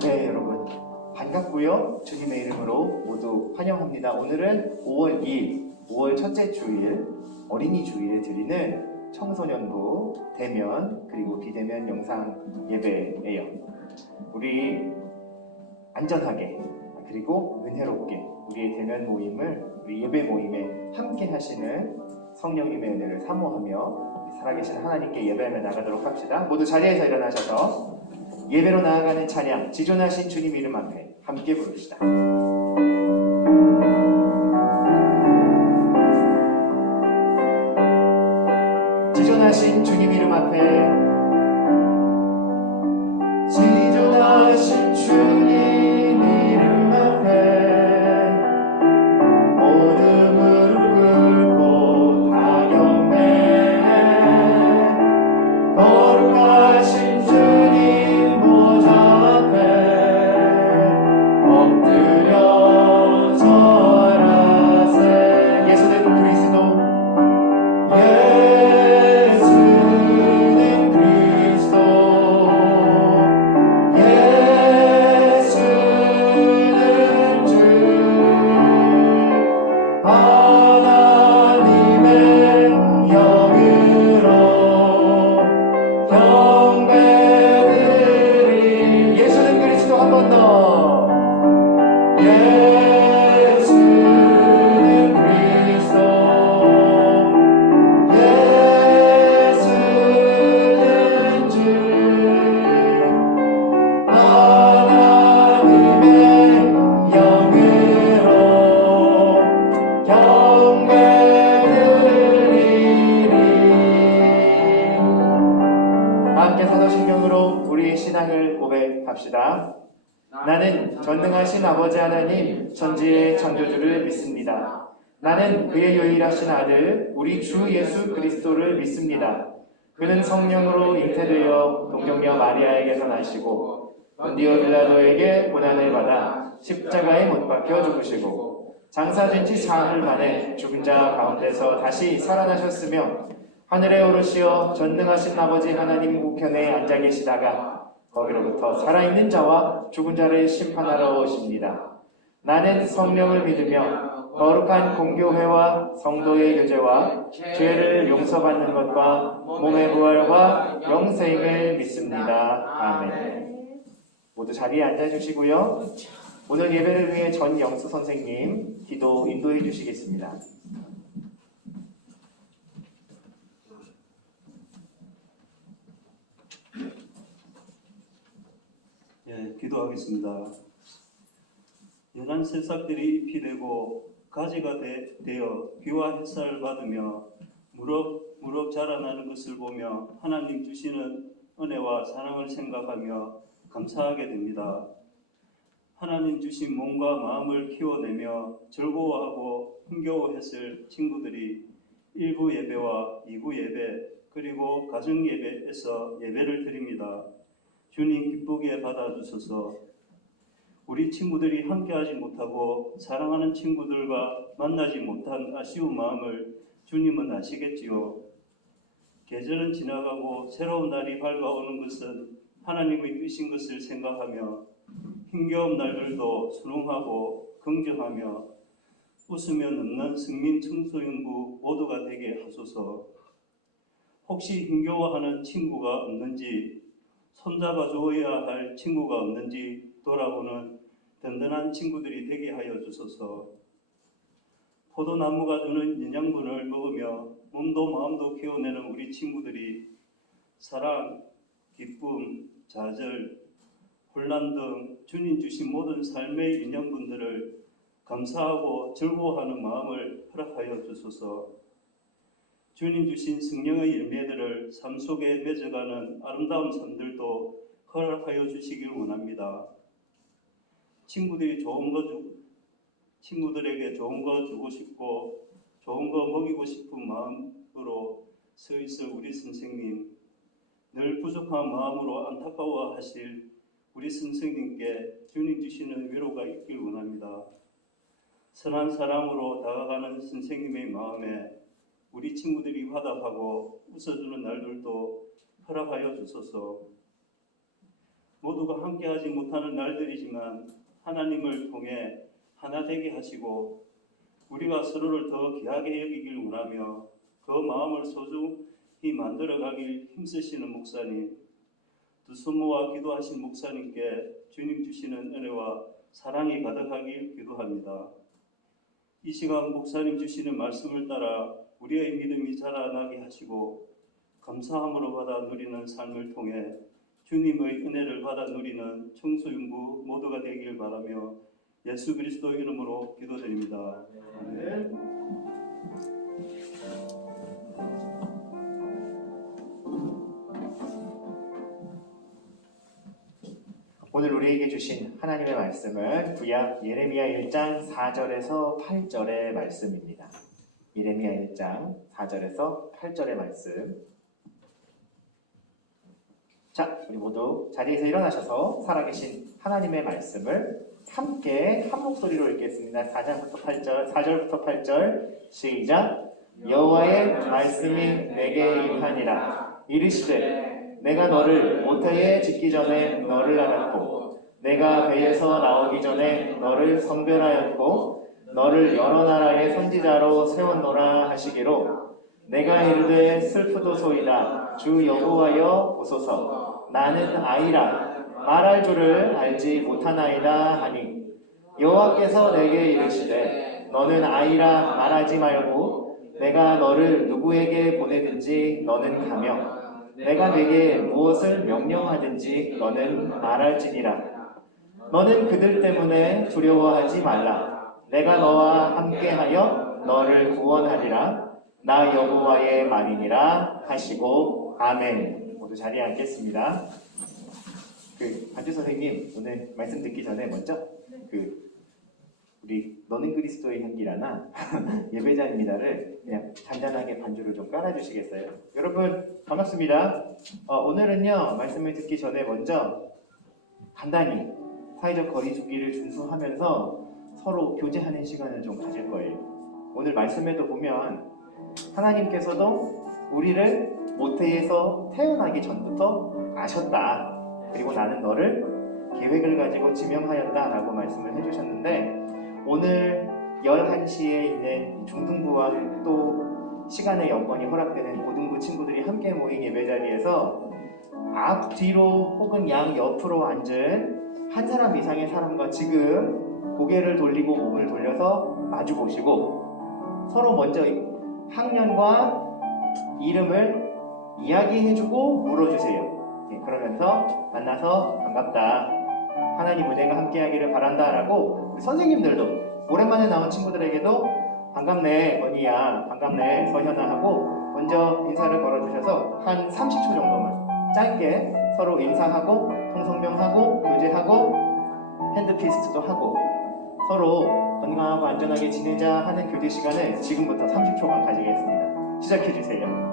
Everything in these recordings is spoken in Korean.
네, 여러분 반갑고요. 주님의 이름으로 모두 환영합니다. 오늘은 5월 2일, 5월 첫째 주일, 어린이 주일에 드리는 청소년부 대면 그리고 비대면 영상 예배예요. 우리 안전하게 그리고 은혜롭게 우리의 대면 모임을 우리 예배 모임에 함께 하시는 성령님의 은혜를 사모하며 살아계신 하나님께 예배하며 나가도록 합시다. 모두 자리에서 일어나셔서 예배로 나아가는 찬양, 지존하신 주님 이름 앞에 함께 부릅시다. 지존하신 주님 이름 앞에, 지존하신 주님 이름 앞에 모두 무릎 꿇고 다 경배해. 거룩하신 주님 보좌 앞에 엎드려 절하세. 예수는 그리스도, 예수는 그리스도, 예수는 주, 하나님의 영으로 경배드리. 예수는 그리스도. 한 번 더. 예수는 그리스도, 예수는 주, 하나님의 영으로 경배드리리. 함께 사도신경으로 우리의 신앙을 고백합시다. 나는 전능하신 아버지 하나님 천지의 창조주를 믿습니다. 나는 그의 유일하신 아들 우리 주 예수 그리스도를 믿습니다. 그는 성령으로 잉태되어 동정녀 마리아에게서 나시고 본디오 빌라도에게 고난을 받아 십자가에 못 박혀 죽으시고 장사된 지 사흘 만에 죽은 자 가운데서 다시 살아나셨으며 하늘에 오르시어 전능하신 아버지 하나님 우편에 앉아 계시다가 거기로부터 살아있는 자와 죽은 자를 심판하러 오십니다. 나는 성령을 믿으며 거룩한 공교회와 성도의 교제와 죄를 용서받는 것과 몸의 부활과 영생을 믿습니다. 아멘. 모두 자리에 앉아주시고요. 오늘 예배를 위해 전영수 선생님 기도 인도해 주시겠습니다. 기도하겠습니다. 연한 새싹들이 잎이 되고 가지가 되어 비와 햇살을 받으며 무럭무럭 자라나는 것을 보며 하나님 주시는 은혜와 사랑을 생각하며 감사하게 됩니다. 하나님 주신 몸과 마음을 키워내며 즐거워하고 흥겨워했을 친구들이 1부 예배와 2부 예배 그리고 가정 예배에서 예배를 드립니다. 주님 기쁘게 받아주소서. 우리 친구들이 함께하지 못하고 사랑하는 친구들과 만나지 못한 아쉬운 마음을 주님은 아시겠지요. 계절은 지나가고 새로운 날이 밝아오는 것은 하나님의 뜻인 것을 생각하며 힘겨운 날들도 순응하고 긍정하며 웃으며 넘는 승민 청소년부 모두가 되게 하소서. 혹시 힘겨워하는 친구가 없는지, 손잡아 주어야 할 친구가 없는지 돌아보는 든든한 친구들이 되게 하여 주소서. 포도나무가 주는 영양분을 먹으며 몸도 마음도 키워내는 우리 친구들이 사랑, 기쁨, 좌절, 혼란 등 주님 주신 모든 삶의 영양분들을 감사하고 즐거워하는 마음을 허락하여 주소서. 주님 주신 성령의 열매들을 삶 속에 맺어가는 아름다운 삶들도 허락하여 주시길 원합니다. 친구들에게 좋은 거 주고 싶고 좋은 거 먹이고 싶은 마음으로 서 있을 우리 선생님, 늘 부족한 마음으로 안타까워하실 우리 선생님께 주님 주시는 위로가 있길 원합니다. 선한 사람으로 다가가는 선생님의 마음에 우리 친구들이 화답하고 웃어주는 날들도 허락하여 주소서. 모두가 함께하지 못하는 날들이지만 하나님을 통해 하나 되게 하시고 우리가 서로를 더 귀하게 여기길 원하며 그 마음을 소중히 만들어가길 힘쓰시는 목사님, 두 손 모아 기도하신 목사님께 주님 주시는 은혜와 사랑이 가득하길 기도합니다. 이 시간 목사님 주시는 말씀을 따라 우리의 믿음이 자라나게 하시고 감사함으로 받아 누리는 삶을 통해 주님의 은혜를 받아 누리는 청소년부 모두가 되길 바라며 예수 그리스도 이름으로 기도드립니다. 아멘. 오늘 우리에게 주신 하나님의 말씀은 구약 예레미야 1장 4절에서 8절의 말씀입니다. 예레미야 1장 4절에서 8절의 말씀. 자, 우리 모두 자리에서 일어나셔서 살아계신 하나님의 말씀을 함께 한 목소리로 읽겠습니다. 4절부터 8절 시작. 여호와의 말씀이 내게 임하니라. 이르시되 내가 너를 모태에 짓기 전에 너를 알았고 내가 배에서 나오기 전에 너를 선별하였고 너를 여러 나라의 선지자로 세웠노라 하시기로 내가 이르되 슬프도소이다. 주 여호와여 보소서. 나는 아이라 말할 줄을 알지 못하나이다 하니 여호와께서 내게 이르시되 너는 아이라 말하지 말고 내가 너를 누구에게 보내든지 너는 가며 내가 네게 무엇을 명령하든지 너는 말할지니라. 너는 그들 때문에 두려워하지 말라. 내가 너와 함께하여 너를 구원하리라. 나 여호와의 말이니라 하시고 아멘. 모두 자리에 앉겠습니다. 반주 선생님 오늘 말씀 듣기 전에 먼저 우리 너는 그리스도의 향기라나 예배자입니다를 그냥 잔잔하게 반주를 좀 깔아주시겠어요? 여러분 반갑습니다. 오늘은요 말씀을 듣기 전에 먼저 간단히 사회적 거리두기를 준수하면서 서로 교제하는 시간을 좀 가질 거예요. 오늘 말씀에도 보면 하나님께서도 우리를 모태에서 태어나기 전부터 아셨다. 그리고 나는 너를 계획을 가지고 지명하였다 라고 말씀을 해주셨는데 오늘 11시에 있는 중등부와 또 시간의 여건이 허락되는 고등부 친구들이 함께 모인 예배자리에서 앞, 뒤로 혹은 양 옆으로 앉은 한 사람 이상의 사람과 지금 고개를 돌리고 몸을 돌려서 마주 보시고 서로 먼저 학년과 이름을 이야기해주고 물어주세요. 그러면서 만나서 반갑다. 하나님 은혜가 함께하기를 바란다라고 선생님들도 오랜만에 나온 친구들에게도 반갑네 언니야, 반갑네 서현아 하고 먼저 인사를 걸어주셔서 한 30초 정도만 짧게 서로 인사하고 통성명하고 교제하고 핸드피스트도 하고 서로 건강하고 안전하게 지내자 하는 교제 시간을 지금부터 30초간 가지겠습니다. 시작해주세요.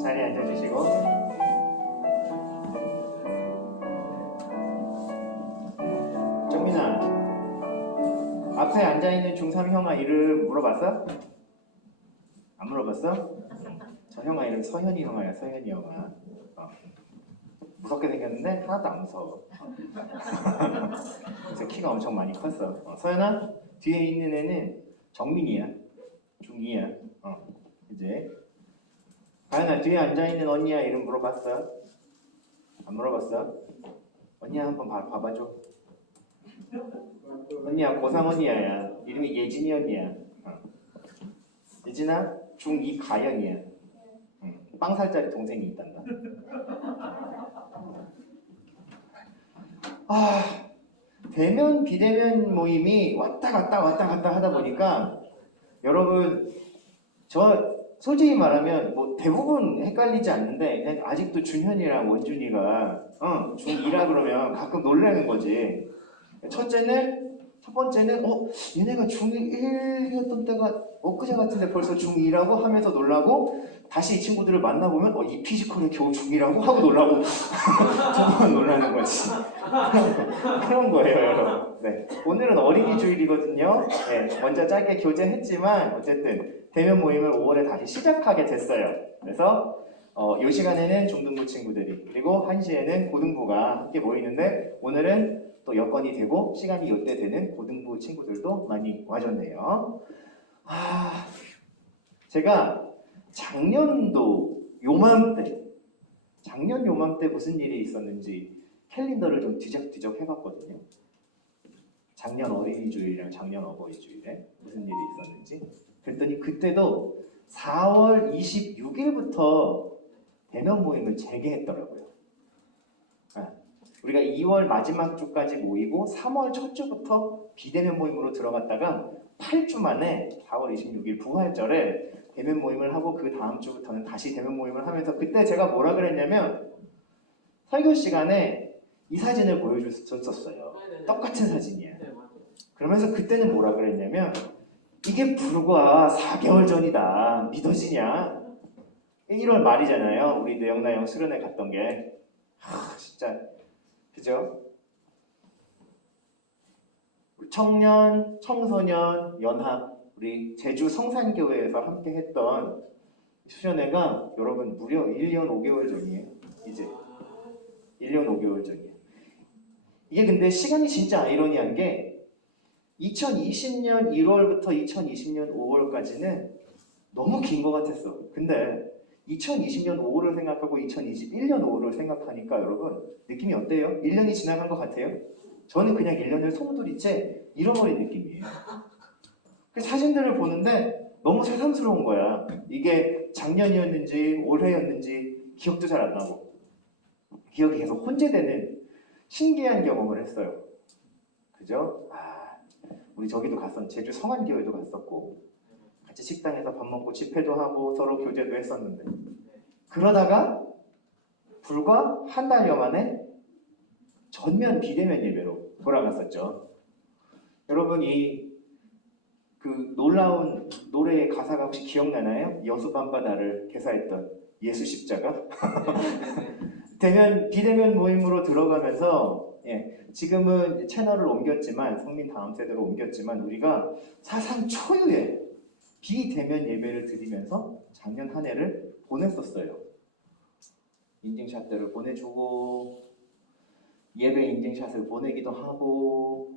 자리에 앉아주시고 정민아 앞에 앉아있는 중3 형아 이름 물어봤어? 안 물어봤어? 저 형아 이름 서현이 형아야. 서현이 형아. 무섭게 생겼는데 하나도 안 무서워. 그래서 키가 엄청 많이 컸어. 서현아 뒤에 있는 애는 정민이야. 중2야. 이제 가연아 뒤에 앉아있는 언니야 이름 물어봤어? 안 물어봤어? 언니야 한번 봐봐줘. 언니야 고3 언니야. 이름이 예진이 언니야. 예진아 중2 가연이야. 빵 살짜리 동생이 있단다. 대면 비대면 모임이 왔다 갔다 하다 보니까 여러분, 저 솔직히 말하면 뭐 대부분 헷갈리지 않는데 그냥 아직도 준현이랑 원준이가 중2라 그러면 가끔 놀라는 거지. 첫 번째는 얘네가 중1이었던 때가 엊그제 같은데 벌써 중2라고 하면서 놀라고, 다시 이 친구들을 만나보면 이 피지컬에 겨우 중2라고 하고 놀라고 두 번 놀라는 거지. 그런 거예요, 여러분. 네. 오늘은 어린이 주일이거든요. 네. 먼저 짧게 교제했지만 어쨌든 대면 모임을 5월에 다시 시작하게 됐어요. 그래서 이 시간에는 중등부 친구들이, 그리고 1시에는 고등부가 함께 모이는데, 오늘은 또 여건이 되고 시간이 이때 되는 고등부 친구들도 많이 와줬네요. 제가 작년 요맘때 무슨 일이 있었는지 캘린더를 좀 뒤적뒤적 해봤거든요. 작년 어린이 주일이랑 작년 어버이 주일에 무슨 일이 있었는지. 그랬더니 그때도 4월 26일부터 대면 모임을 재개했더라고요. 우리가 2월 마지막 주까지 모이고 3월 첫 주부터 비대면 모임으로 들어갔다가 8주 만에 4월 26일 부활절에 대면 모임을 하고, 그 다음 주부터는 다시 대면 모임을 하면서, 그때 제가 뭐라 그랬냐면 설교 시간에 이 사진을 보여줬었어요. 똑같은 사진이에요. 그러면서 그때는 뭐라 그랬냐면, 이게 불과 4개월 전이다. 믿어지냐? 1월 말이잖아요. 우리 내영나영 수련회 갔던 게. 진짜 그죠? 청년, 청소년, 연합, 우리 제주 성산교회에서 함께 했던 수련회가 여러분 무려 1년 5개월 전이에요. 이제 1년 5개월 전이에요. 이게 근데 시간이 진짜 아이러니한 게 2020년 1월부터 2020년 5월까지는 너무 긴 것 같았어. 근데 2020년 5월을 생각하고 2021년 5월을 생각하니까 여러분 느낌이 어때요? 1년이 지나간 것 같아요? 저는 그냥 1년을 송두리째 잃어버린 느낌이에요. 그 사진들을 보는데 너무 새삼스러운 거야. 이게 작년이었는지 올해였는지 기억도 잘 안 나고, 기억이 계속 혼재되는 신기한 경험을 했어요. 그죠? 우리 저기도 제주 성안교회도 갔었고, 같이 식당에서 밥 먹고 집회도 하고 서로 교제도 했었는데, 그러다가 불과 한 달여 만에 전면 비대면 예배로 돌아갔었죠. 여러분, 그 놀라운 노래의 가사가 혹시 기억나나요? 여수 밤바다를 개사했던 예수 십자가? 비대면 모임으로 들어가면서, 지금은 채널을 옮겼지만, 성민 다음 세대로 옮겼지만, 우리가 사상 초유의 비대면 예배를 드리면서 작년 한 해를 보냈었어요. 인증샷들을 보내주고, 예배 인증샷을 보내기도 하고,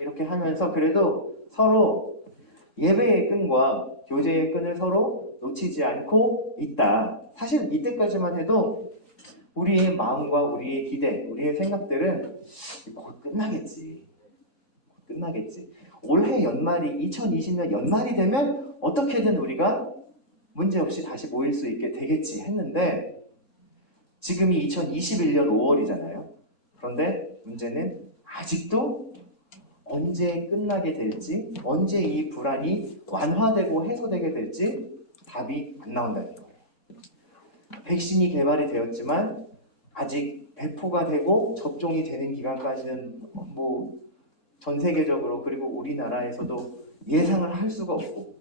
이렇게 하면서 그래도 서로 예배의 끈과 교제의 끈을 서로 놓치지 않고 있다. 사실 이때까지만 해도 우리의 마음과 우리의 기대, 우리의 생각들은 곧 끝나겠지. 올해 연말이 2020년 연말이 되면 어떻게든 우리가 문제없이 다시 모일 수 있게 되겠지 했는데, 지금이 2021년 5월이잖아요. 그런데 문제는 아직도 언제 끝나게 될지, 언제 이 불안이 완화되고 해소되게 될지 답이 안 나온다는 거예요. 백신이 개발이 되었지만 아직 배포가 되고 접종이 되는 기간까지는 전 세계적으로, 그리고 우리나라에서도 예상을 할 수가 없고,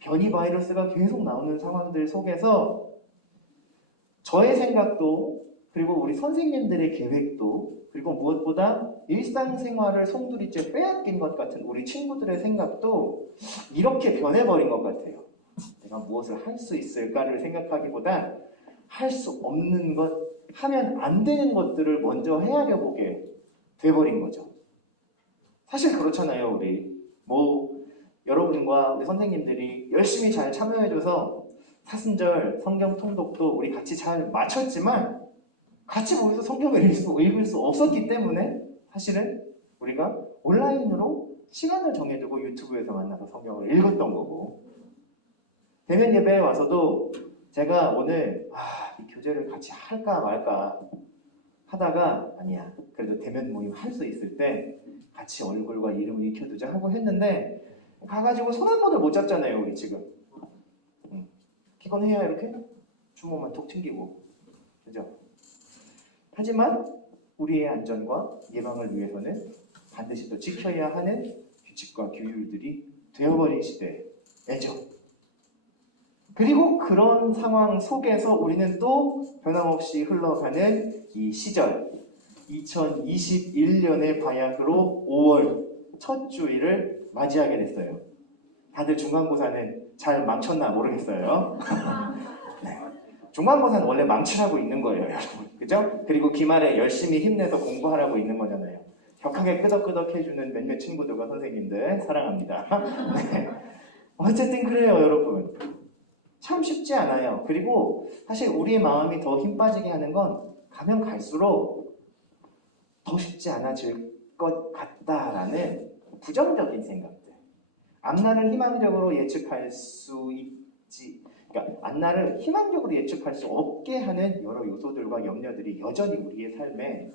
변이 바이러스가 계속 나오는 상황들 속에서 저의 생각도, 그리고 우리 선생님들의 계획도, 그리고 무엇보다 일상생활을 송두리째 빼앗긴 것 같은 우리 친구들의 생각도 이렇게 변해버린 것 같아요. 내가 무엇을 할 수 있을까를 생각하기보다 할 수 없는 것, 하면 안 되는 것들을 먼저 헤아려 보게 돼버린 거죠. 사실 그렇잖아요. 우리 여러분과 우리 선생님들이 열심히 잘 참여해줘서 사순절 성경 통독도 우리 같이 잘 마쳤지만, 같이 모여서 성경을 읽을 수 없었기 때문에 사실은 우리가 온라인으로 시간을 정해두고 유튜브에서 만나서 성경을 읽었던 거고, 대면 예배에 와서도 제가 오늘 이 교제를 같이 할까 말까 하다가, 아니야, 그래도 대면 모임 할 수 있을 때 같이 얼굴과 이름을 익혀두자 하고 했는데, 가가지고 손 한 번을 못 잡잖아요, 우리 지금. 기권해야 이렇게 주먹만 톡 튕기고, 그죠? 하지만 우리의 안전과 예방을 위해서는 반드시 또 지켜야 하는 규칙과 규율들이 되어버린 시대죠. 그리고 그런 상황 속에서 우리는 또 변함없이 흘러가는 이 시절, 2021년의 바야흐로 5월 첫 주일을 맞이하게 됐어요. 다들 중간고사는 잘 망쳤나 모르겠어요. 네. 중간고사는 원래 망치라고 있는 거예요, 여러분. 그죠? 그리고 기말에 열심히 힘내서 공부하라고 있는 거잖아요. 격하게 끄덕끄덕 해주는 몇몇 친구들과 선생님들 사랑합니다. 네. 어쨌든 그래요, 여러분. 참 쉽지 않아요. 그리고 사실 우리의 마음이 더 힘 빠지게 하는 건 가면 갈수록 더 쉽지 않아질 것 같다라는 부정적인 생각들. 앞날을 희망적으로 예측할 수 있지, 그러니까 앞날을 희망적으로 예측할 수 없게 하는 여러 요소들과 염려들이 여전히 우리의 삶에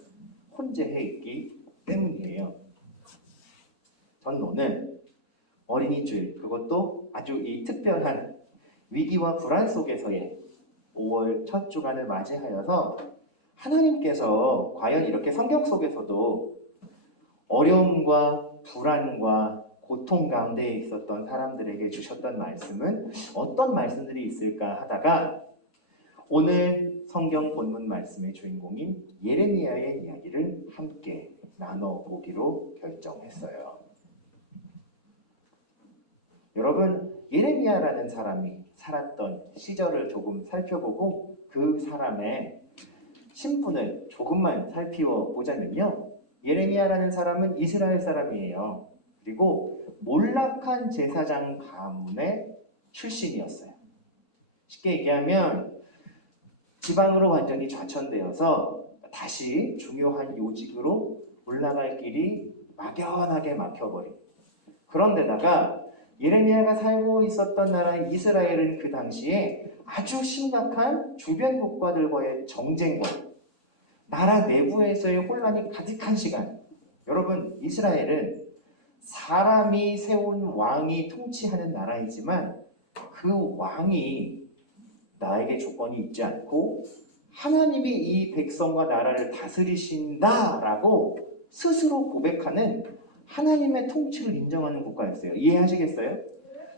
혼재해 있기 때문이에요. 저는 오늘 어린이 주일, 그것도 아주 이 특별한 위기와 불안 속에서의 5월 첫 주간을 맞이하여서 하나님께서 과연 이렇게 성경 속에서도 어려움과 불안과 고통 가운데 있었던 사람들에게 주셨던 말씀은 어떤 말씀들이 있을까 하다가 오늘 성경 본문 말씀의 주인공인 예레미야의 이야기를 함께 나눠보기로 결정했어요. 여러분, 예레미야라는 사람이 살았던 시절을 조금 살펴보고 그 사람의 신분을 조금만 살펴보자면요. 예레미야라는 사람은 이스라엘 사람이에요. 그리고 몰락한 제사장 가문의 출신이었어요. 쉽게 얘기하면 지방으로 완전히 좌천되어서 다시 중요한 요직으로 올라갈 길이 막연하게 막혀버린. 그런데다가 예레미야가 살고 있었던 나라인 이스라엘은 그 당시에 아주 심각한 주변 국가들과의 정쟁과 나라 내부에서의 혼란이 가득한 시간. 여러분, 이스라엘은 사람이 세운 왕이 통치하는 나라이지만 그 왕이 나에게 조건이 있지 않고 하나님이 이 백성과 나라를 다스리신다라고 스스로 고백하는 하나님의 통치를 인정하는 국가였어요. 이해하시겠어요?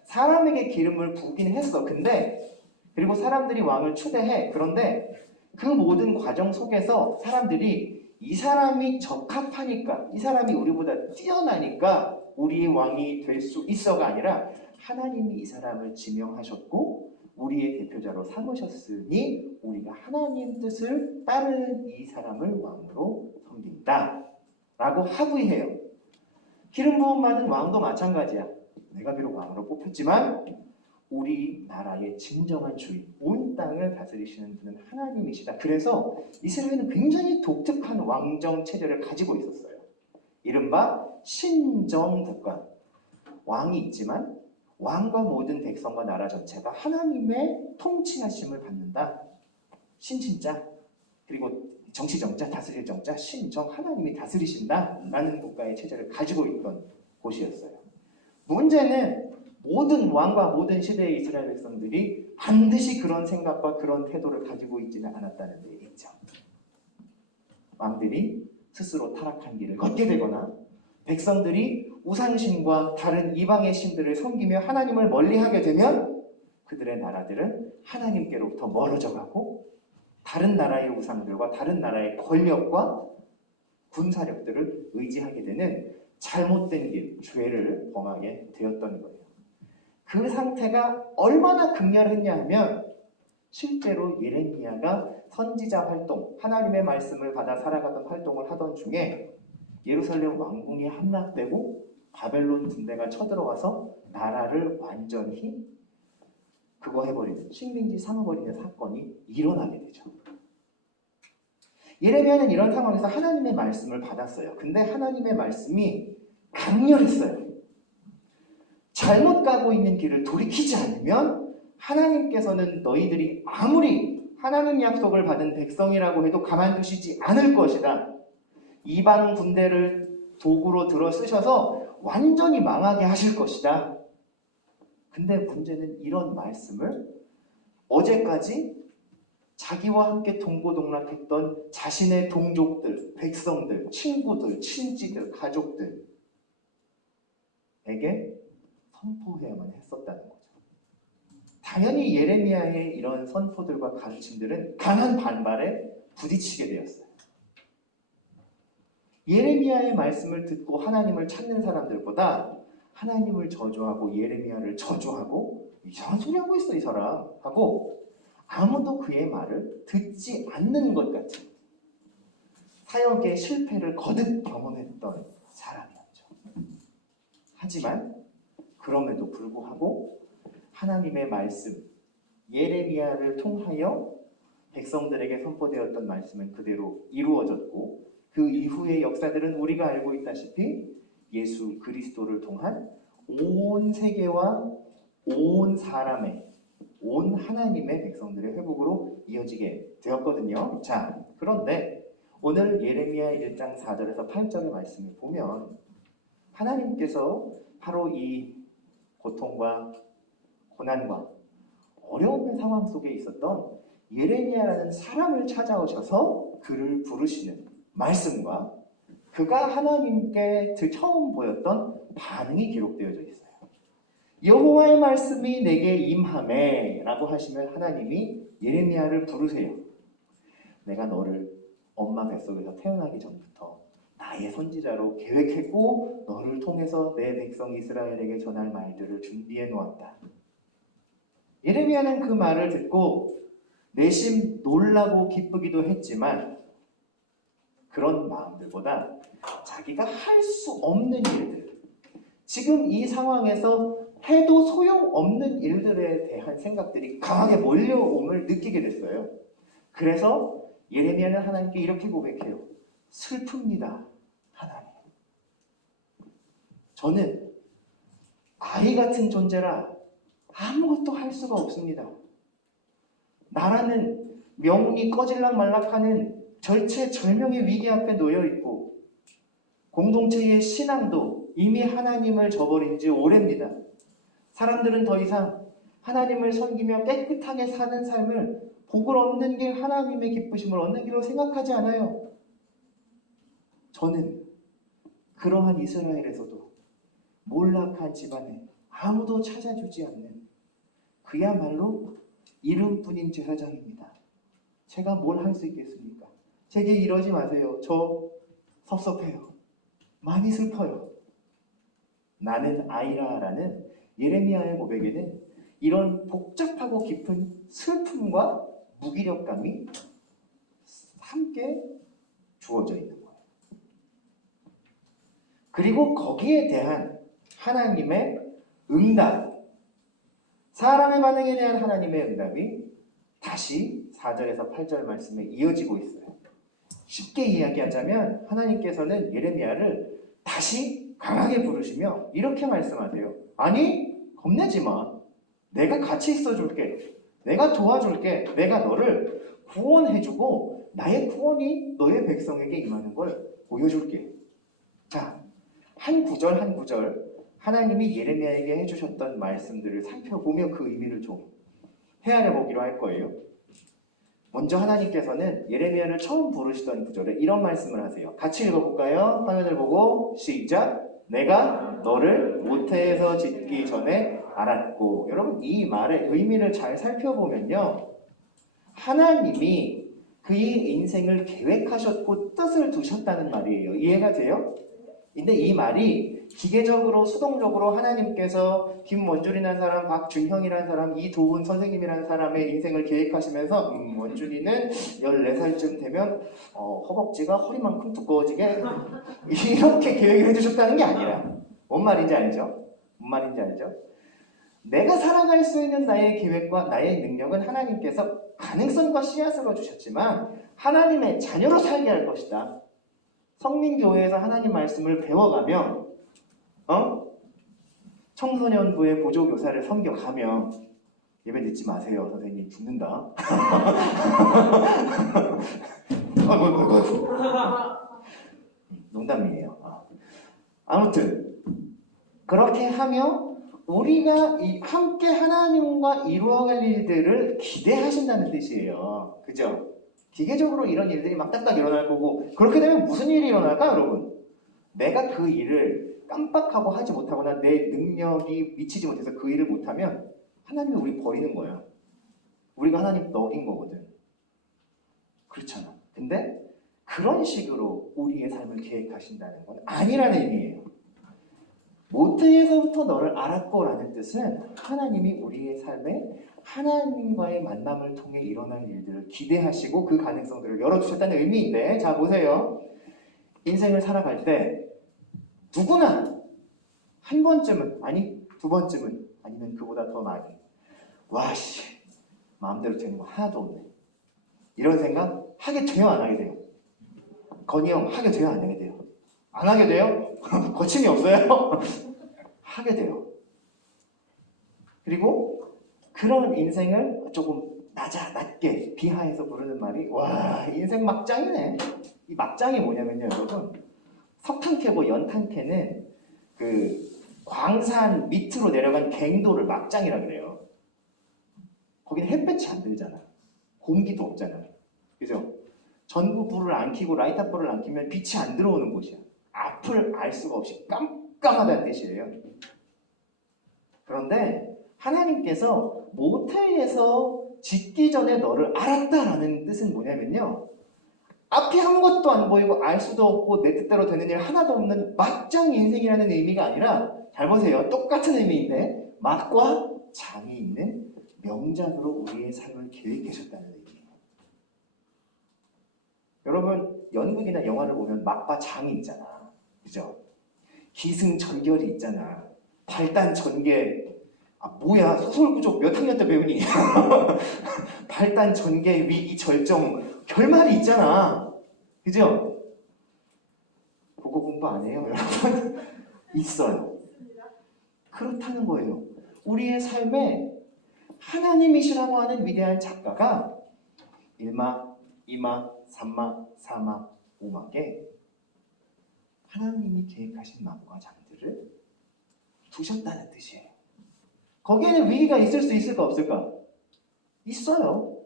사람에게 기름을 부긴 했어. 근데 그리고 사람들이 왕을 추대해. 그런데 그 모든 과정 속에서 사람들이 이 사람이 적합하니까, 이 사람이 우리보다 뛰어나니까 우리의 왕이 될 수 있어가 아니라 하나님이 이 사람을 지명하셨고 우리의 대표자로 삼으셨으니 우리가 하나님 뜻을 따르는 이 사람을 왕으로 섬긴다 라고 합의해요. 기름 부음 받은 왕도 마찬가지야. 내가 비록 왕으로 뽑혔지만 우리나라의 진정한 주인, 온 땅을 다스리시는 분은 하나님이시다. 그래서 이스라엘은 굉장히 독특한 왕정 체제를 가지고 있었어요. 이른바 신정국가. 왕이 있지만 왕과 모든 백성과 나라 전체가 하나님의 통치하심을 받는다. 신진자, 그리고 정치정자, 다스릴 정자, 신정, 하나님이 다스리신다 라는 국가의 체제를 가지고 있던 곳이었어요. 문제는 모든 왕과 모든 시대의 이스라엘 백성들이 반드시 그런 생각과 그런 태도를 가지고 있지는 않았다는 데 있죠. 왕들이 스스로 타락한 길을 걷게 되거나 백성들이 우상신과 다른 이방의 신들을 섬기며 하나님을 멀리하게 되면 그들의 나라들은 하나님께로부터 멀어져 가고 다른 나라의 우상들과 다른 나라의 권력과 군사력들을 의지하게 되는 잘못된 길, 죄를 범하게 되었던 거예요. 그 상태가 얼마나 극렬했냐 하면 실제로 예레미야가 선지자 활동, 하나님의 말씀을 받아 살아가던 활동을 하던 중에 예루살렘 왕궁이 함락되고 바벨론 군대가 쳐들어와서 나라를 완전히 그거 해버리는, 식민지 삼아버리는 사건이 일어나게 되죠. 예레미야는 이런 상황에서 하나님의 말씀을 받았어요. 근데 하나님의 말씀이 강렬했어요. 잘못 가고 있는 길을 돌이키지 않으면 하나님께서는 너희들이 아무리 하나님 약속을 받은 백성이라고 해도 가만두시지 않을 것이다. 이방 군대를 도구로 들어 쓰셔서 완전히 망하게 하실 것이다. 근데 문제는 이런 말씀을 어제까지 자기와 함께 동고동락했던 자신의 동족들, 백성들, 친구들, 친지들, 가족들에게 선포해야만 했었다는 거죠. 당연히 예레미야의 이런 선포들과 가르침들은 강한 반발에 부딪히게 되었어요. 예레미야의 말씀을 듣고 하나님을 찾는 사람들보다 하나님을 저주하고 예레미야를 저주하고 이상한 소리 하고 있어 이 사람 하고 아무도 그의 말을 듣지 않는 것 같은 사역의 실패를 거듭 경험했던 사람이었죠. 하지만 그럼에도 불구하고 하나님의 말씀 예레미야를 통하여 백성들에게 선포되었던 말씀은 그대로 이루어졌고 그 이후의 역사들은 우리가 알고 있다시피 예수 그리스도를 통한 온 세계와 온 사람의 온 하나님의 백성들의 회복으로 이어지게 되었거든요. 자, 그런데 오늘 예레미야 1장 4절에서 8절의 말씀을 보면 하나님께서 바로 이 고통과 고난과 어려움의 상황 속에 있었던 예레미야라는 사람을 찾아오셔서 그를 부르시는 말씀과 그가 하나님께 처음 보였던 반응이 기록되어져 있어요. 여호와의 말씀이 내게 임하매 라고 하시면 하나님이 예레미야를 부르세요. 내가 너를 엄마 뱃속에서 태어나기 전부터 나의 선지자로 계획했고 너를 통해서 내 백성 이스라엘에게 전할 말들을 준비해 놓았다. 예레미야는 그 말을 듣고 내심 놀라고 기쁘기도 했지만 그런 마음들보다 자기가 할 수 없는 일들, 지금 이 상황에서 해도 소용없는 일들에 대한 생각들이 강하게 몰려옴을 느끼게 됐어요. 그래서 예레미야는 하나님께 이렇게 고백해요. 슬픕니다, 하나님. 저는 아이 같은 존재라 아무것도 할 수가 없습니다. 나라는 명운이 꺼질락말락하는 절체절명의 위기 앞에 놓여 있고 공동체의 신앙도 이미 하나님을 저버린 지 오래입니다. 사람들은 더 이상 하나님을 섬기며 깨끗하게 사는 삶을 복을 얻는 길, 하나님의 기쁘심을 얻는 길로 생각하지 않아요. 저는 그러한 이스라엘에서도 몰락한 집안에 아무도 찾아주지 않는 그야말로 이름뿐인 제사장입니다. 제가 뭘 할 수 있겠습니까? 제게 이러지 마세요. 저 섭섭해요. 많이 슬퍼요. 나는 아이라라는 예레미야의 고백에는 이런 복잡하고 깊은 슬픔과 무기력감이 함께 주어져 있는 거예요. 그리고 거기에 대한 하나님의 응답, 사람의 반응에 대한 하나님의 응답이 다시 4절에서 8절 말씀에 이어지고 있어요. 쉽게 이야기하자면 하나님께서는 예레미야를 다시 강하게 부르시며 이렇게 말씀하세요. 아니, 겁내지 마. 내가 같이 있어줄게. 내가 도와줄게. 내가 너를 구원해주고 나의 구원이 너의 백성에게 임하는 걸 보여줄게. 자, 한 구절 한 구절 하나님이 예레미야에게 해주셨던 말씀들을 살펴보며 그 의미를 좀 헤아려 보기로 할 거예요. 먼저 하나님께서는 예레미야를 처음 부르시던 구절에 이런 말씀을 하세요. 같이 읽어볼까요? 화면을 보고 시작. 내가 너를 모태에서 짓기 전에 알았고. 여러분, 이 말의 의미를 잘 살펴보면요, 하나님이 그의 인생을 계획하셨고 뜻을 두셨다는 말이에요. 이해가 돼요? 근데 이 말이 기계적으로 수동적으로 하나님께서 김원준이라는 사람, 박준형이라는 사람, 이도훈 선생님이라는 사람의 인생을 계획하시면서 원준이는 14살쯤 되면 허벅지가 허리만큼 두꺼워지게 이렇게 계획을 해주셨다는 게 아니라 뭔 말인지 알죠? 뭔 말인지 알죠? 내가 살아갈 수 있는 나의 계획과 나의 능력은 하나님께서 가능성과 씨앗으로 주셨지만 하나님의 자녀로 살게 할 것이다. 성민교회에서 하나님 말씀을 배워가며 청소년부의 보조교사를 섬겨가며 예배 늦지 마세요. 선생님 죽는다. 농담이에요. 아무튼 그렇게 하며 우리가 함께 하나님과 이루어갈 일들을 기대하신다는 뜻이에요. 그죠? 기계적으로 이런 일들이 막 딱딱 일어날 거고, 그렇게 되면 무슨 일이 일어날까, 여러분? 내가 그 일을 깜빡하고 하지 못하거나 내 능력이 미치지 못해서 그 일을 못하면 하나님이 우리 버리는 거야. 우리가 하나님 넋인 거거든. 그렇잖아. 근데 그런 식으로 우리의 삶을 계획하신다는 건 아니라는 의미예요. 모태에서부터 너를 알았고라는 뜻은 하나님이 우리의 삶에 하나님과의 만남을 통해 일어날 일들을 기대하시고 그 가능성들을 열어주셨다는 의미인데, 자 보세요. 인생을 살아갈 때 누구나 한 번쯤은, 아니 두 번쯤은, 아니면 그보다 더 많이, 와씨 마음대로 되는 거 하나도 없네, 이런 생각 하게 돼요, 안 하게 돼요? 건이 형 하게 돼요, 안 하게 돼요? 안 하게 돼요? 거침이 없어요? 하게 돼요. 그리고 그런 인생을 조금 낮게 비하해서 부르는 말이, 와 인생 막장이네. 이 막장이 뭐냐면요, 여러분, 석탄캐고 연탄캐는 그 광산 밑으로 내려간 갱도를 막장이라 그래요. 거기는 햇볕이 안 들잖아. 공기도 없잖아. 그죠? 전구 불을 안 켜고 라이터 불을 안 켜면 빛이 안 들어오는 곳이야. 앞을 알 수가 없이 깜깜하다는 뜻이에요. 그런데 하나님께서 모태에서 짓기 전에 너를 알았다라는 뜻은 뭐냐면요, 앞이 아무것도 안 보이고 알 수도 없고 내 뜻대로 되는 일 하나도 없는 막장 인생이라는 의미가 아니라, 잘 보세요, 똑같은 의미인데 막과 장이 있는 명작으로 우리의 삶을 계획하셨다는 의미예요. 여러분, 연극이나 영화를 보면 막과 장이 있잖아. 그죠? 기승전결이 있잖아. 발단전개. 아 뭐야, 소설구조 몇 학년 때 배우니? 발단전개, 위기, 절정, 결말이 있잖아. 그죠? 그거 공부 안 해요, 여러분? 있어요. 그렇다는 거예요. 우리의 삶에 하나님이시라고 하는 위대한 작가가 1막, 2막, 3막, 4막, 5막에 하나님이 계획하신 막과 장들을 두셨다는 뜻이에요. 거기에는 위기가 있을 수 있을까 없을까? 있어요.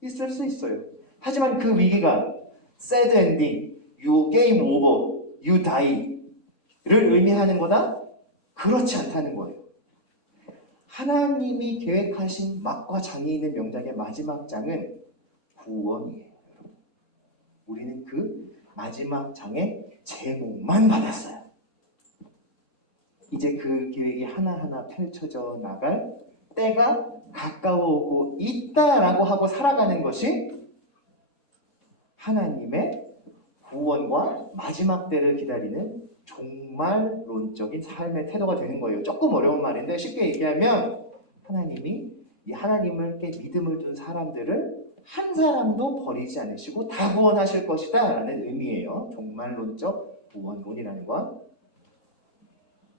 있을 수 있어요. 하지만 그 위기가 sad ending, you game over, you die를 의미하는 거다? 그렇지 않다는 거예요. 하나님이 계획하신 막과 장이 있는 명작의 마지막 장은 구원이에요. 우리는 그 마지막 장의 제목만 받았어요. 이제 그 계획이 하나하나 펼쳐져 나갈 때가 가까워 오고 있다라고 하고 살아가는 것이 하나님의 구원과 마지막 때를 기다리는 종말론적인 삶의 태도가 되는 거예요. 조금 어려운 말인데 쉽게 얘기하면, 하나님이 이 하나님께 믿음을 둔 사람들을 한 사람도 버리지 않으시고 다 구원하실 것이다 라는 의미예요. 종말론적 구원론이라는 건.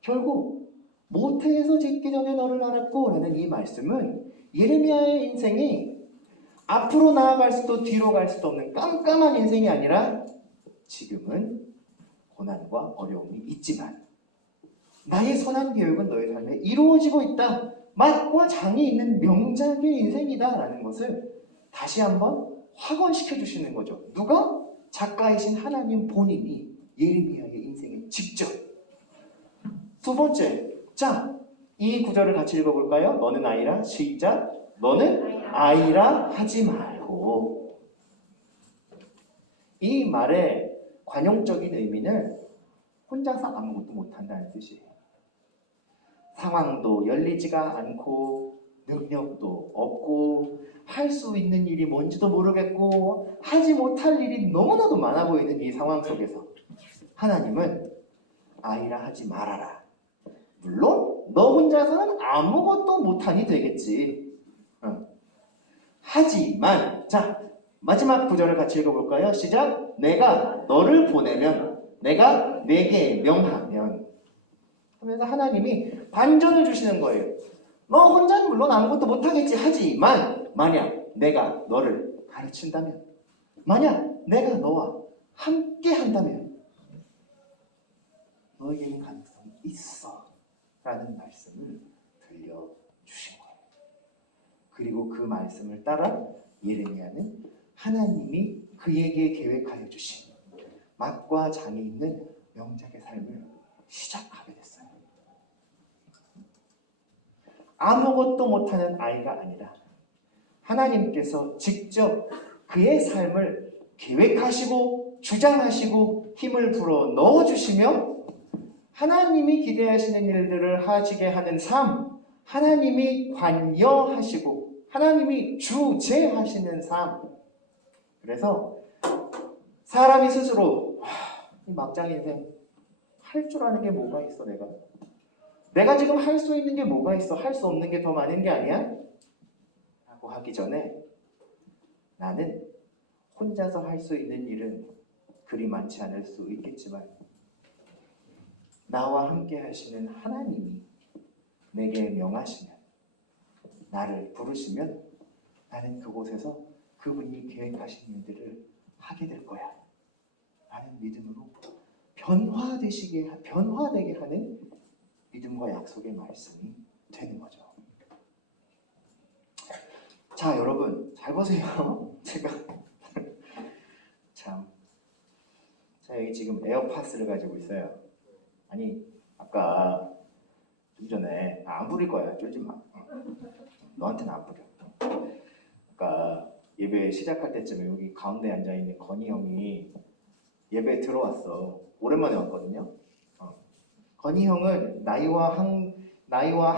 결국 모태에서 짓기 전에 너를 알았고 라는 이 말씀은 예레미야의 인생이 앞으로 나아갈 수도 뒤로 갈 수도 없는 깜깜한 인생이 아니라, 지금은 고난과 어려움이 있지만 나의 선한 계획은 너의 삶에 이루어지고 있다, 막과 장이 있는 명작의 인생이다 라는 것을 다시 한번 확언시켜 주시는 거죠. 누가? 작가이신 하나님 본인이 예레미야의 인생에 직접. 두 번째, 자, 이 구절을 같이 읽어볼까요? 너는 아이라, 시작. 너는 아이라 하지 말고. 이 말의 관용적인 의미는 혼자서 아무것도 못한다는 뜻이에요. 상황도 열리지가 않고 능력도 없고 할 수 있는 일이 뭔지도 모르겠고 하지 못할 일이 너무나도 많아 보이는 이 상황 속에서 하나님은 아이라 하지 말아라. 물론 너 혼자서는 아무것도 못하니 되겠지. 하지만, 자, 마지막 구절을 같이 읽어볼까요? 시작. 내가 너를 보내면, 내가 내게 명하면, 하면서 하나님이 반전을 주시는 거예요. 너 혼자는 물론 아무것도 못하겠지. 하지만 만약 내가 너를 가르친다면, 만약 내가 너와 함께 한다면 너에게는 가능성이 있어 라는 말씀을 들려주신 거예요. 그리고 그 말씀을 따라 예레미야는 하나님이 그에게 계획하여 주신 맛과 장이 있는 명작의 삶을 시작하게 됐어요. 아무것도 못하는 아이가 아니라 하나님께서 직접 그의 삶을 계획하시고 주장하시고 힘을 불어 넣어주시며 하나님이 기대하시는 일들을 하시게 하는 삶, 하나님이 관여하시고 하나님이 주재하시는 삶. 그래서 사람이 스스로 이 막장 인생 할 줄 아는 게 뭐가 있어 내가 지금 할 수 있는 게 뭐가 있어? 할 수 없는 게 더 많은 게 아니야? 라고 하기 전에 나는 혼자서 할 수 있는 일은 그리 많지 않을 수 있겠지만 나와 함께 하시는 하나님이 내게 명하시면 나를 부르시면 나는 그곳에서 그분이 계획하신 일들을 하게 될 거야 라는 믿음으로 변화되게 하는 믿음과 약속의 말씀이 되는 거죠. 자, 여러분 잘 보세요. 제가 여기 지금 에어팟을 가지고 있어요. 아니 아까 좀 전에 안 부릴 거야. 쫄지 마. 너한테는 안 부려. 아까 예배 시작할 때쯤에 여기 가운데 앉아 있는 건희 형이 예배에 들어왔어. 오랜만에 왔거든요. 건희 형은 나이와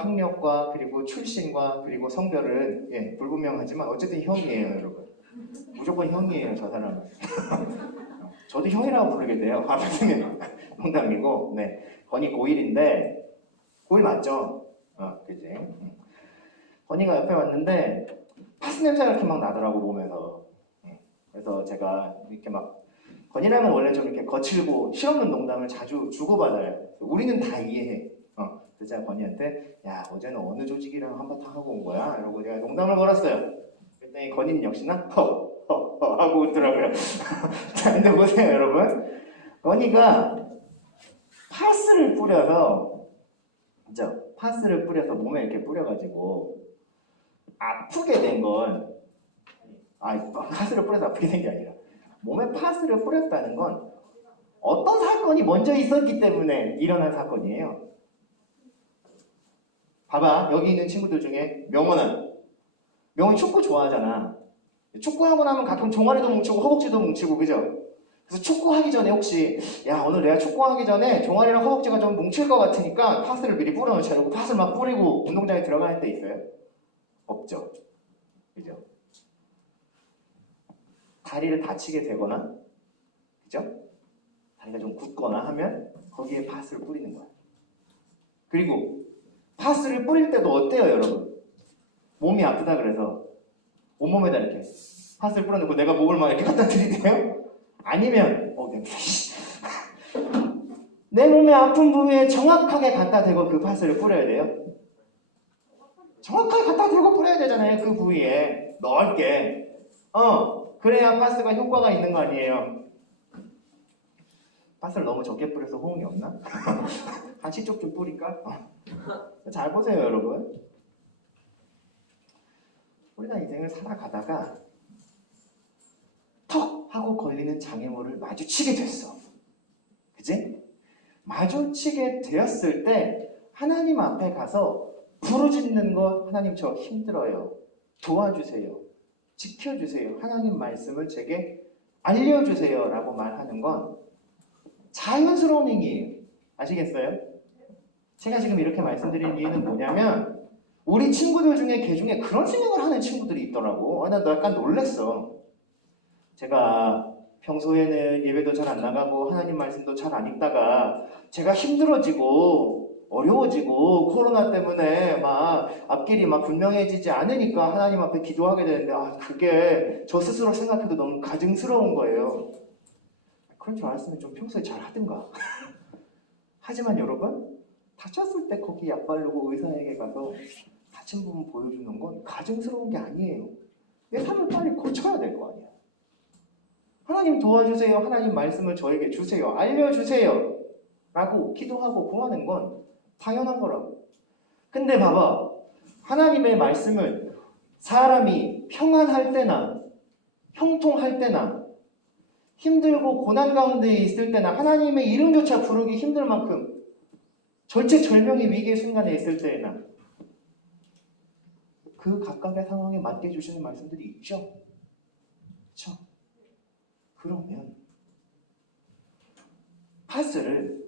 학력과 그리고 출신과 그리고 성별은 불분명하지만 어쨌든 형이에요, 여러분. 무조건 형이에요, 저 사람은. 저도 형이라고 부르게 돼요. 농담이고. 네. 건희 고1인데 고1 맞죠? 그지? 건희가 옆에 왔는데 파스 냄새가 이렇게 막 나더라고 몸에서. 그래서 제가 이렇게 막 건희랑은 원래 좀 이렇게 거칠고 실없는 농담을 자주 주고받아요. 우리는 다 이해해. 그래서 제가 건희한테 야 어제는 어느 조직이랑 한바탕 하고 온 거야? 이러고 제가 농담을 걸었어요. 그랬더니 건희는 역시나 허 하고 웃더라고요. 자, 근데 보세요 여러분. 건희가 파스를 뿌려서 그죠? 파스를 뿌려서 몸에 이렇게 뿌려가지고 아프게 된 건 파스를 뿌려서 아프게 된 게 아니라 몸에 파스를 뿌렸다는 건 어떤 사건이 먼저 있었기 때문에 일어난 사건이에요. 봐봐, 여기 있는 친구들 중에 명훈이 축구 좋아하잖아. 축구하고 나면 가끔 종아리도 뭉치고 허벅지도 뭉치고 그죠? 그래서 축구하기 전에 혹시 야 오늘 내가 축구하기 전에 종아리랑 허벅지가 좀 뭉칠 것 같으니까 파스를 미리 뿌려놓자 이러고 파스를 막 뿌리고 운동장에 들어가는 데 있어요? 없죠. 그죠? 다리를 다치게 되거나 그죠? 다리가 좀 굳거나 하면 거기에 파스를 뿌리는 거야. 그리고 파스를 뿌릴 때도 어때요 여러분? 몸이 아프다 그래서 온몸에다 이렇게 파스를 뿌려놓고 내가 목을 막 이렇게 갖다 들이대요? 아니면 내 몸의 아픈 부위에 정확하게 갖다 대고 그 파스를 뿌려야 돼요. 정확하게 갖다 대고 뿌려야 되잖아요. 그 부위에 넓게. 그래야 파스가 효과가 있는 거 아니에요. 파스를 너무 적게 뿌려서 호응이 없나? 같이 쪽 좀 뿌릴까? 잘 보세요 여러분. 우리가 인생을 살아가다가 턱 하고 걸리는 장애물을 마주치게 됐어. 그치? 마주치게 되었을 때 하나님 앞에 가서 부르짖는 것 하나님 저 힘들어요. 도와주세요. 지켜주세요. 하나님 말씀을 제게 알려주세요. 라고 말하는 건 자연스러운 행위예요. 아시겠어요? 제가 지금 이렇게 말씀드린 이유는 뭐냐면 우리 친구들 중에 걔 중에 그런 생각을 하는 친구들이 있더라고. 나 약간 놀랬어. 제가 평소에는 예배도 잘 안 나가고 하나님 말씀도 잘 안 읽다가 제가 힘들어지고 어려워지고 코로나 때문에 막 앞길이 막 분명해지지 않으니까 하나님 앞에 기도하게 되는데 그게 저 스스로 생각해도 너무 가증스러운 거예요. 그럴 줄 알았으면 좀 평소에 잘 하든가. 하지만 여러분 다쳤을 때 거기 약 바르고 의사에게 가서 다친 부분 보여주는 건 가증스러운 게 아니에요. 내 삶을 빨리 고쳐야 될 거 아니야. 하나님 도와주세요. 하나님 말씀을 저에게 주세요. 알려주세요. 라고 기도하고 구하는 건 당연한 거라고. 근데 봐봐, 하나님의 말씀을 사람이 평안할 때나 형통할 때나 힘들고 고난 가운데 있을 때나 하나님의 이름조차 부르기 힘들 만큼 절체절명의 위기의 순간에 있을 때나 그 각각의 상황에 맞게 주시는 말씀들이 있죠. 그렇죠? 그러면 파스를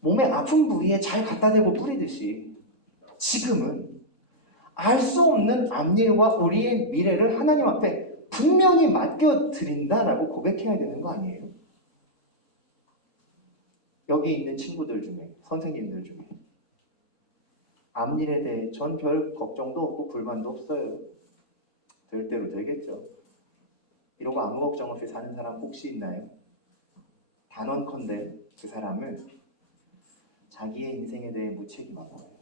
몸의 아픈 부위에 잘 갖다 대고 뿌리듯이 지금은 알 수 없는 앞일과 우리의 미래를 하나님 앞에 분명히 맡겨드린다라고 고백해야 되는 거 아니에요? 여기 있는 친구들 중에, 선생님들 중에 앞일에 대해 전 별 걱정도 없고 불만도 없어요. 될 대로 되겠죠. 이러고 아무 걱정 없이 사는 사람 혹시 있나요? 단언컨대 그 사람은 자기의 인생에 대해 무책임한 거예요.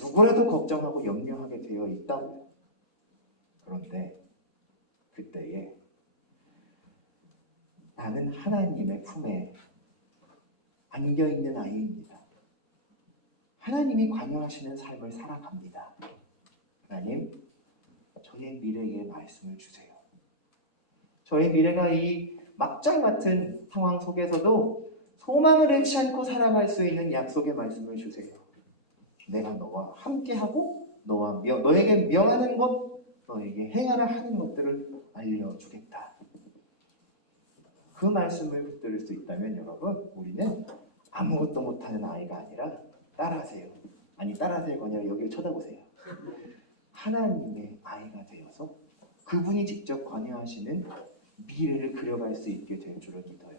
누구라도 걱정하고 염려하게 되어 있다고요. 그런데 그때에 나는 하나님의 품에 안겨있는 아이입니다. 하나님이 관여하시는 삶을 살아갑니다. 하나님, 저의 미래에 말씀을 주세요. 저의 미래가 이 막장 같은 상황 속에서도 소망을 잃지 않고 살아갈 수 있는 약속의 말씀을 주세요. 내가 너와 함께하고 너에게 명하는 것, 너에게 행하라 하는 것들을 알려주겠다. 그 말씀을 붙들을 수 있다면 여러분, 우리는 아무것도 못하는 아이가 아니라 따라하세요. 아니 따라하세요가 아니라 여기를 쳐다보세요. 하나님의 아이가 되어서 그분이 직접 관여하시는 미래를 그려갈 수 있게 될 줄을 믿어요.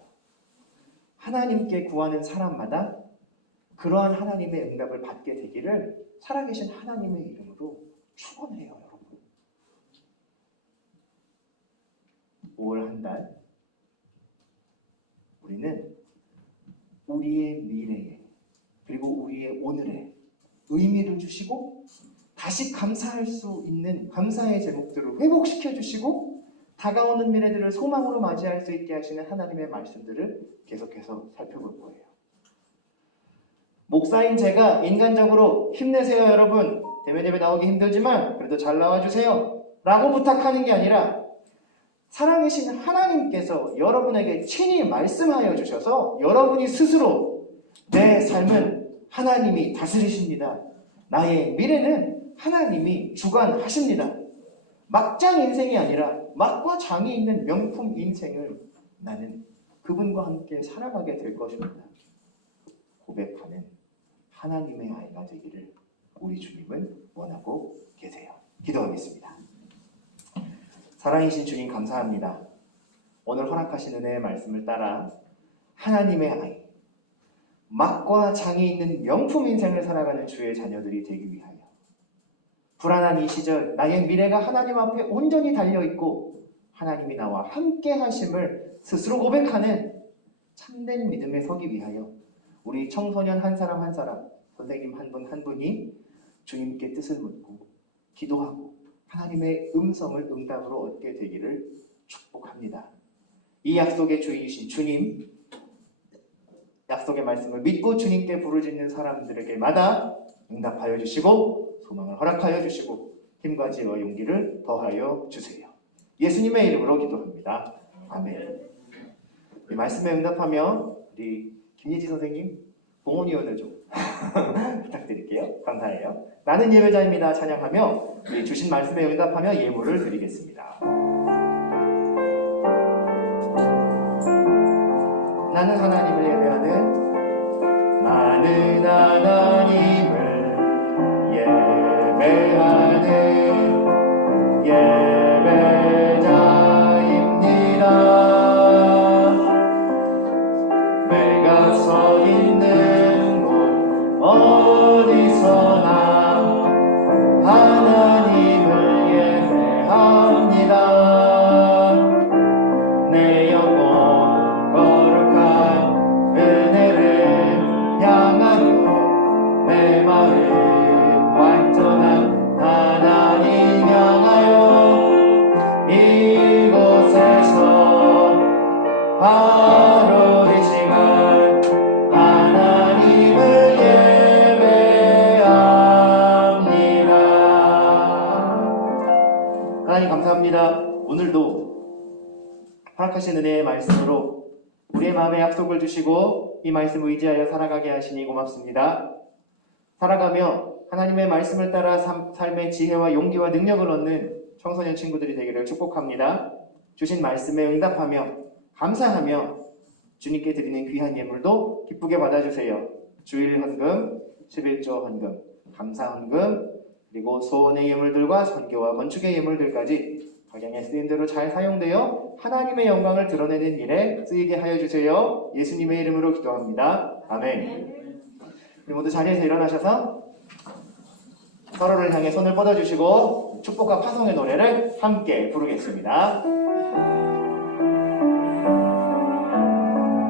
하나님께 구하는 사람마다 그러한 하나님의 응답을 받게 되기를 살아계신 하나님의 이름으로 축원해요, 여러분. 5월 한 달 우리는 우리의 미래에 그리고 우리의 오늘에 의미를 주시고 다시 감사할 수 있는 감사의 제목들을 회복시켜 주시고 다가오는 미래들을 소망으로 맞이할 수 있게 하시는 하나님의 말씀들을 계속해서 살펴볼 거예요. 목사인 제가 인간적으로 힘내세요 여러분, 대면 예배 나오기 힘들지만 그래도 잘 나와주세요 라고 부탁하는 게 아니라 살아계신 하나님께서 여러분에게 친히 말씀하여 주셔서 여러분이 스스로 내 삶은 하나님이 다스리십니다. 나의 미래는 하나님이 주관하십니다. 막장 인생이 아니라 막과 장이 있는 명품 인생을 나는 그분과 함께 살아가게 될 것입니다. 고백하는 하나님의 아이가 되기를 우리 주님은 원하고 계세요. 기도하겠습니다. 사랑이신 주님 감사합니다. 오늘 허락하신 은혜의 말씀을 따라 하나님의 아이, 막과 장이 있는 명품 인생을 살아가는 주의 자녀들이 되기 위하여 불안한 이 시절 나의 미래가 하나님 앞에 온전히 달려있고 하나님이 나와 함께 하심을 스스로 고백하는 참된 믿음에 서기 위하여 우리 청소년 한 사람 한 사람, 선생님 한 분 한 분이 주님께 뜻을 묻고 기도하고 하나님의 음성을 응답으로 얻게 되기를 축복합니다. 이 약속의 주이신 주님, 약속의 말씀을 믿고 주님께 부르짖는 사람들에게마다 응답하여 주시고 소망을 허락하여 주시고 힘과 지혜와 용기를 더하여 주세요. 예수님의 이름으로 기도합니다. 아멘. 이 말씀에 응답하며 우리 김예지 선생님 봉헌위원을 좀 부탁드릴게요. 감사해요. 나는 예배자입니다. 찬양하며 우리 주신 말씀에 응답하며 예물을 드리겠습니다. 나는 하나님을 예배하는 나는 하나님을 예배하는 예배자입니다. 내가 서 있는 곳 어디서나 하나님을 예배합니다. 내 영혼 거룩한 은혜를 향하여 내 마음 완전한 하나님 감사합니다. 오늘도 허락하신 은혜의 말씀으로 우리의 마음에 약속을 주시고 이 말씀을 의지하여 살아가게 하시니 고맙습니다. 살아가며 하나님의 말씀을 따라 삶의 지혜와 용기와 능력을 얻는 청소년 친구들이 되기를 축복합니다. 주신 말씀에 응답하며 감사하며 주님께 드리는 귀한 예물도 기쁘게 받아주세요. 주일 헌금, 11조 헌금, 감사 헌금, 그리고 소원의 예물들과 선교와 건축의 예물들까지 각양에 쓰인 대로 잘 사용되어 하나님의 영광을 드러내는 일에 쓰이게 하여 주세요. 예수님의 이름으로 기도합니다. 아멘. 우리 모두 자리에서 일어나셔서 서로를 향해 손을 뻗어주시고 축복과 파송의 노래를 함께 부르겠습니다.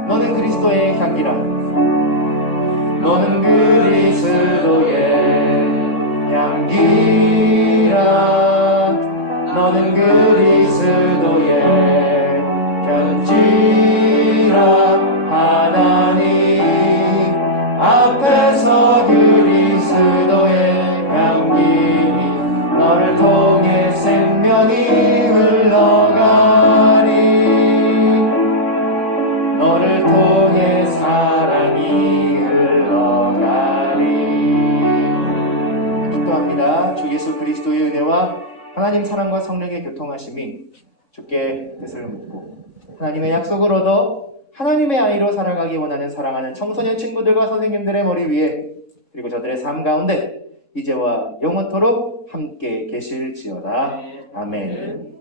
너는 그리스도의 향기라. 너는 그리스도의 향기라. 너는 그리스도의 편지라. 하나님 앞에서 그리스도의 향기 너를 통해 생명이 흘러가리. 너를 통해 사랑이 흘러가리. 기도합니다. 주 예수 그리스도의 은혜와 하나님 사랑과 성령의 교통하심이 주께 뜻을 묻고 하나님의 약속을 얻어 하나님의 아이로 살아가기 원하는 사랑하는 청소년 친구들과 선생님들의 머리 위에 그리고 저들의 삶 가운데 이제와 영원토록 함께 계실지어다. 아멘.